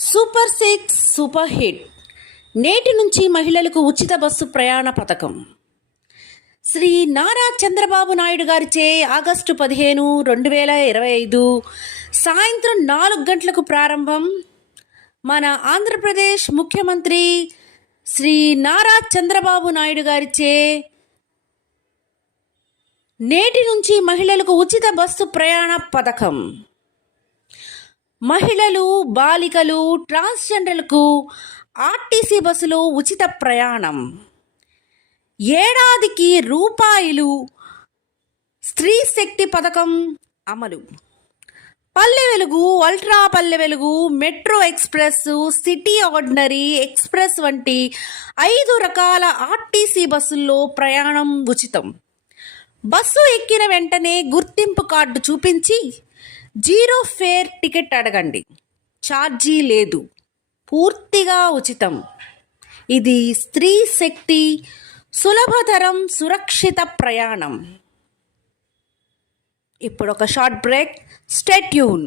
Super six super hit. నేటి నుంచి మహిళలకు ఉచిత బస్సు ప్రయాణ పథకం. శ్రీ నారా చంద్రబాబు నాయుడు గారిచే ఆగస్టు 15, 2025 సాయంత్రం 4 గంటలకు ప్రారంభం. మన ఆంధ్రప్రదేశ్ ముఖ్యమంత్రి శ్రీ నారా చంద్రబాబు నాయుడు గారిచే నేటి నుంచి మహిళలకు ఉచిత బస్సు ప్రయాణ పథకం. మహిళలు, బాలికలు, ట్రాన్స్జెండర్లకు ఆర్టీసీ బస్సులో ఉచిత ప్రయాణం. ఏడాదికి రూపాయలు స్త్రీ శక్తి పథకం అమలు. Palle Velugu, ultra Palle Velugu, metro express, city ordinary express వంటి 5 రకాల ఆర్టీసీ బస్సుల్లో ప్రయాణం ఉచితం. బస్సు ఎక్కిన వెంటనే గుర్తింపు కార్డు చూపించి 0 ఫేర్ టికెట్ అడగండి. ఛార్జీ లేదు, పూర్తిగా ఉచితం. ఇది స్త్రీ శక్తి, సులభతరం, సురక్షిత ప్రయాణం. ఇప్పుడు ఒక షార్ట్ బ్రేక్. Stay tune.